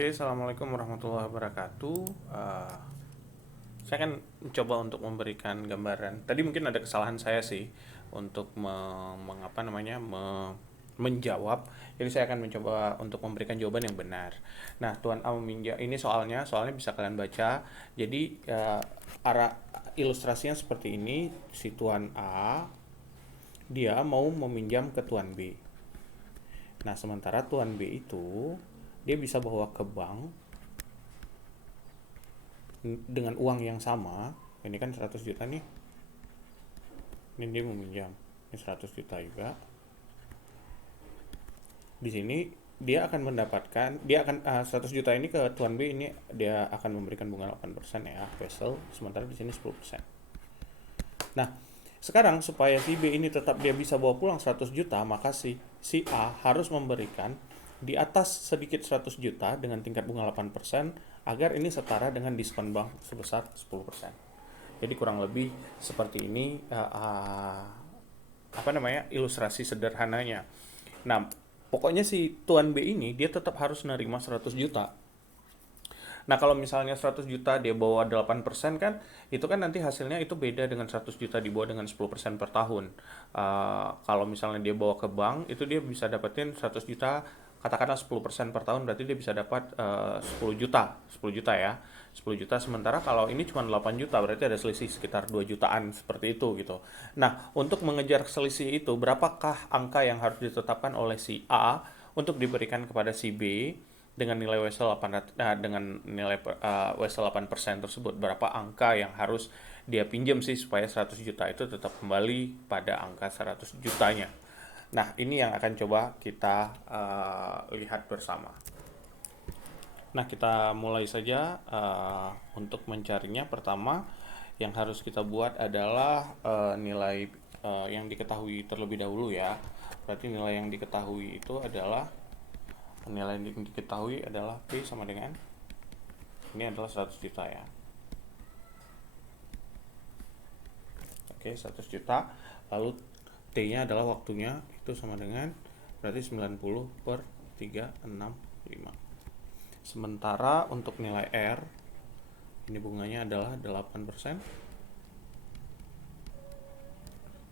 Oke, assalamualaikum warahmatullahi wabarakatuh. Saya akan mencoba untuk memberikan gambaran. Tadi mungkin ada kesalahan saya sih untuk mengapa namanya menjawab. Jadi saya akan mencoba untuk memberikan jawaban yang benar. Nah, Tuan A meminjam ini soalnya bisa kalian baca. Jadi arah ilustrasinya seperti ini. Si Tuan A dia mau meminjam ke Tuan B. Nah, sementara Tuan B itu dia bisa bawa ke bank dengan uang yang sama. Ini kan 100 juta nih, ini dia meminjam ini 100 juta juga. Di sini dia akan mendapatkan, dia akan 100 juta ini ke Tuan B, ini dia akan memberikan bunga 8% ya, Wesel, sementara di sini 10%. Nah, sekarang supaya si B ini tetap dia bisa bawa pulang 100 juta, maka si A harus memberikan di atas sedikit 100 juta dengan tingkat bunga 8% agar ini setara dengan diskon bank sebesar 10%. Jadi kurang lebih seperti ini ilustrasi sederhananya. Nah, pokoknya si Tuan B ini dia tetap harus nerima 100 juta. Nah, kalau misalnya 100 juta dia bawa 8% kan, itu kan nanti hasilnya itu beda dengan 100 juta dibawa dengan 10% per tahun. Kalau misalnya dia bawa ke bank, itu dia bisa dapetin 100 juta, katakanlah 10% per tahun, berarti dia bisa dapat 10 juta. 10 juta ya. 10 juta, sementara kalau ini cuma 8 juta, berarti ada selisih sekitar 2 jutaan seperti itu gitu. Nah, untuk mengejar selisih itu, berapakah angka yang harus ditetapkan oleh si A untuk diberikan kepada si B dengan nilai Wesel 800, dengan nilai Wesel 8% tersebut, berapa angka yang harus dia pinjam sih supaya 100 juta itu tetap kembali pada angka 100 jutanya. Nah, ini yang akan coba kita lihat bersama. Nah, kita mulai saja untuk mencarinya. Pertama, yang harus kita buat adalah nilai yang diketahui terlebih dahulu ya. Berarti nilai yang diketahui itu adalah P sama dengan ini adalah 100 juta ya. Oke, 100 juta. Lalu T-nya adalah waktunya, itu sama dengan berarti 90 per 365. Sementara untuk nilai R, ini bunganya adalah 8%.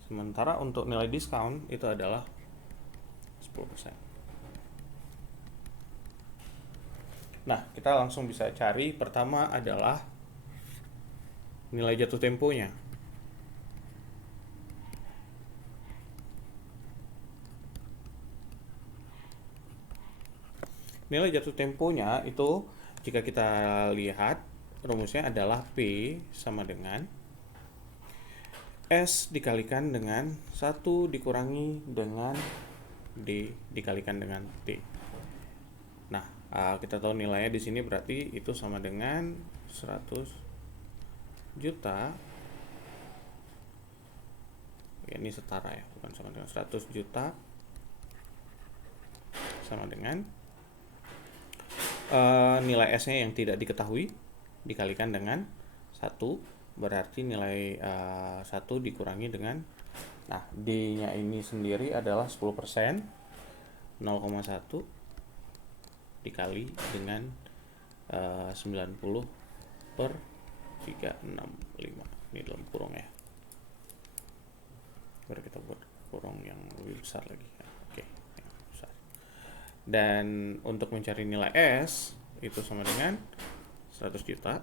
Sementara untuk nilai diskon itu adalah 10%. Nah, kita langsung bisa cari. Pertama adalah nilai jatuh temponya. Nilai jatuh temponya itu jika kita lihat rumusnya adalah P sama dengan S dikalikan dengan 1 dikurangi dengan D dikalikan dengan T. Nah, kita tahu nilainya di sini berarti itu sama dengan 100 juta. Ya, ini setara ya, bukan sama dengan 100 juta sama dengan nilai S-nya yang tidak diketahui dikalikan dengan 1, berarti nilai 1 dikurangi dengan, nah, D-nya ini sendiri adalah 10%, 0,1 dikali dengan 90 per 365. Ini dalam kurung ya. Baru kita buat kurung yang lebih besar lagi ya. Oke, yang besar. Dan untuk mencari nilai S itu sama dengan 100 juta.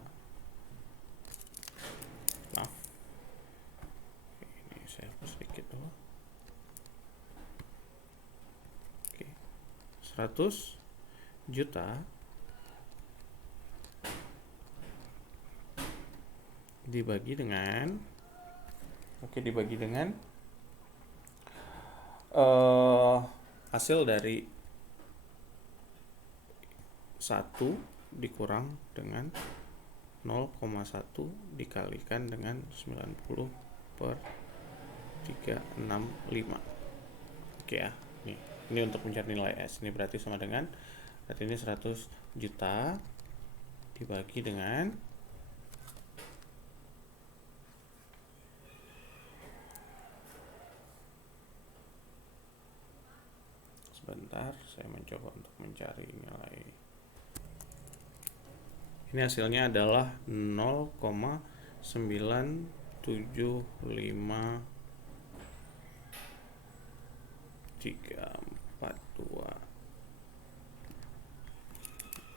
Maaf, ini saya hapus sedikit dulu. Oke, 100 juta dibagi dengan hasil dari 1 dikurang dengan 0,1 dikalikan dengan 90 per 365. Oke ya, ini untuk mencari nilai S. Ini berarti sama dengan, berarti ini 100 juta dibagi dengan sebentar, saya mencoba untuk mencari nilai Ini hasilnya adalah 0,975342.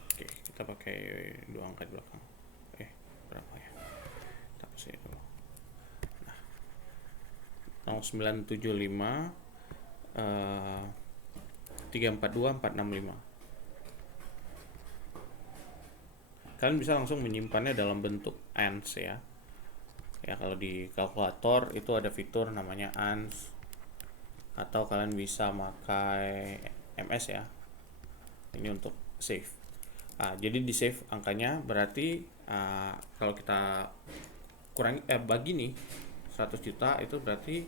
Oke, kita pakai dua angka di belakang. Berapa ya? Kita kasih dulu. Nah, 0975 342465. Kalian bisa langsung menyimpannya dalam bentuk ANS ya. Ya, kalau di kalkulator itu ada fitur namanya ANS, atau kalian bisa pakai MS ya. Ini untuk save. Jadi di save angkanya, berarti kalau kita bagi nih 100 juta, itu berarti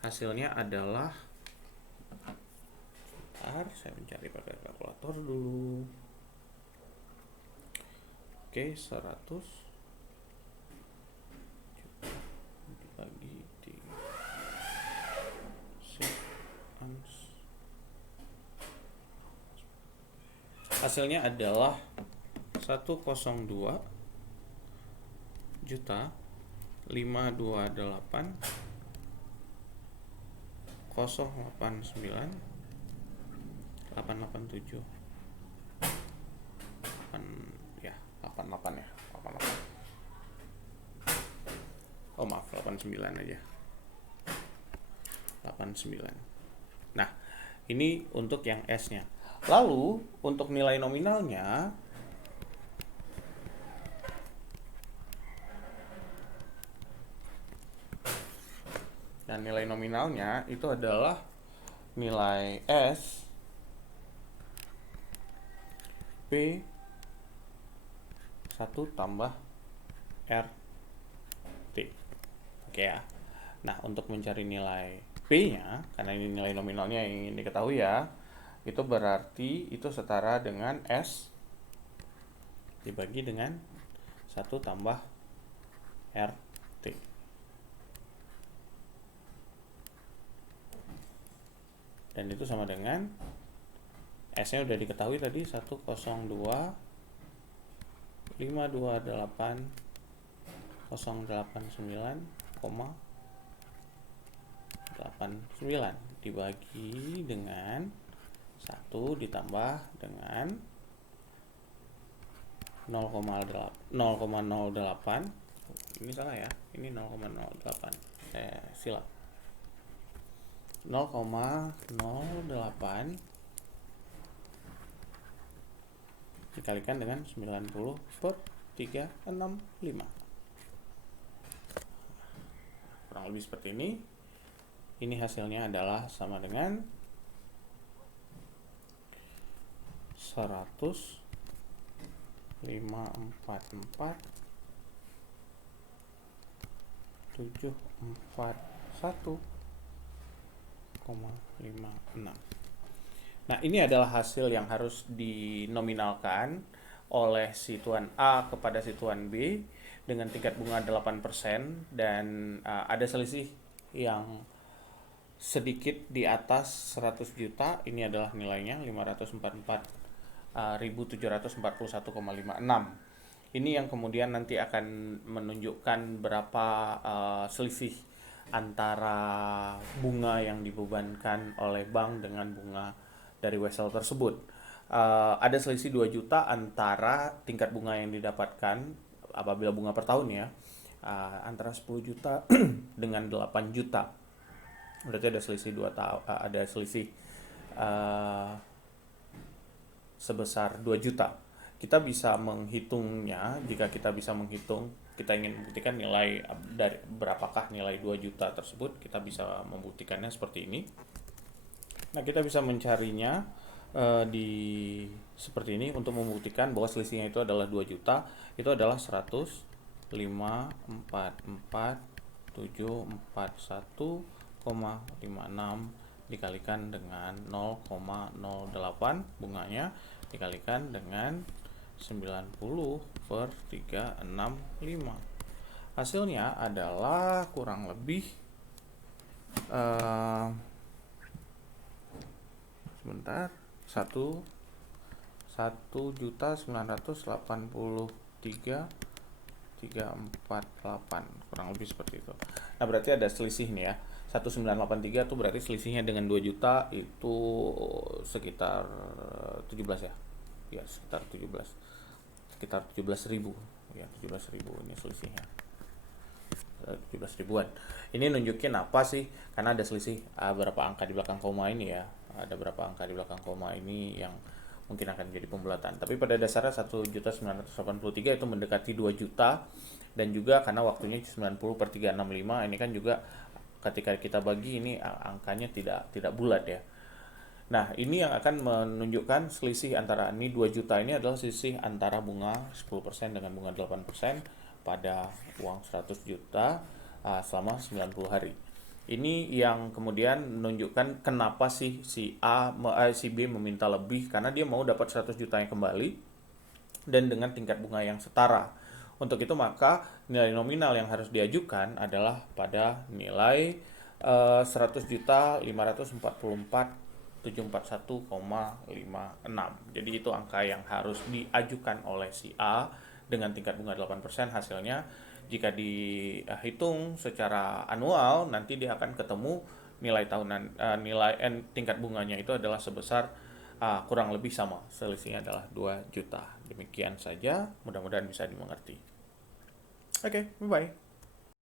hasilnya adalah, saya mencari pakai kalkulator dulu. Oke, 100 dibagi di hasilnya adalah 102 juta 528 089 887 88 ya, 88. Oh maaf, 89 aja. 89. Nah, ini untuk yang S-nya. Lalu untuk nilai nominalnya, dan nilai nominalnya itu adalah nilai S P 1 tambah RT. Oke ya. Nah, untuk mencari nilai P-nya, karena ini nilai nominalnya yang ingin diketahui ya, itu berarti itu setara dengan S dibagi dengan 1 tambah RT. Dan itu sama dengan S-nya udah diketahui tadi, 102 528 089,89 dibagi dengan 1 ditambah dengan 0,08. Ini salah ya, ini 0,08, silap. 0,08 dikalikan dengan 90/365. Kurang lebih seperti ini. Ini hasilnya adalah sama dengan 105.44741,56. Nah, ini adalah hasil yang harus dinominalkan oleh si tuan A kepada si tuan B dengan tingkat bunga 8% dan ada selisih yang sedikit di atas 100 juta. Ini adalah nilainya 544.741,56. Ini yang kemudian nanti akan menunjukkan berapa selisih antara bunga yang dibebankan oleh bank dengan bunga dari wesel tersebut. Ada selisih 2 juta antara tingkat bunga yang didapatkan apabila bunga per tahun ya, antara 10 juta dengan 8 juta. Berarti ada selisih ada selisih sebesar 2 juta. Kita bisa menghitungnya, jika kita bisa menghitung, kita ingin membuktikan nilai dari berapakah nilai 2 juta tersebut, kita bisa membuktikannya seperti ini. Nah, kita bisa mencarinya di seperti ini untuk membuktikan bahwa selisihnya itu adalah 2 juta. Itu adalah 105.44741,56 dikalikan dengan 0,08 bunganya dikalikan dengan 90/365. Hasilnya adalah kurang lebih sebentar, 1.980.000 3,348 kurang lebih seperti itu. Nah, berarti ada selisih nih ya. 1983 tuh berarti selisihnya dengan 2 juta itu sekitar 17 ya. Ya, sekitar 17. Sekitar 17.000 ya, 17.000 ini selisihnya. 17 ribuan. Ini nunjukin apa sih? Karena ada selisih berapa angka di belakang koma ini ya. Ada berapa angka di belakang koma ini yang mungkin akan jadi pembulatan. Tapi pada dasarnya 1.983 itu mendekati 2 juta, dan juga karena waktunya 90/365 ini kan juga ketika kita bagi ini angkanya tidak bulat ya. Nah, ini yang akan menunjukkan selisih antara ini 2 juta ini adalah selisih antara bunga 10% dengan bunga 8% pada uang 100 juta selama 90 hari. Ini yang kemudian menunjukkan kenapa sih si B meminta lebih, karena dia mau dapat 100 jutanya kembali dan dengan tingkat bunga yang setara. Untuk itu maka nilai nominal yang harus diajukan adalah pada nilai 100.544.741,56. Jadi itu angka yang harus diajukan oleh si A dengan tingkat bunga 8%. Hasilnya jika dihitung secara anual nanti dia akan ketemu nilai tahunan tingkat bunganya itu adalah sebesar kurang lebih sama, selisihnya adalah 2 juta. Demikian saja, mudah-mudahan bisa dimengerti. Oke, bye-bye.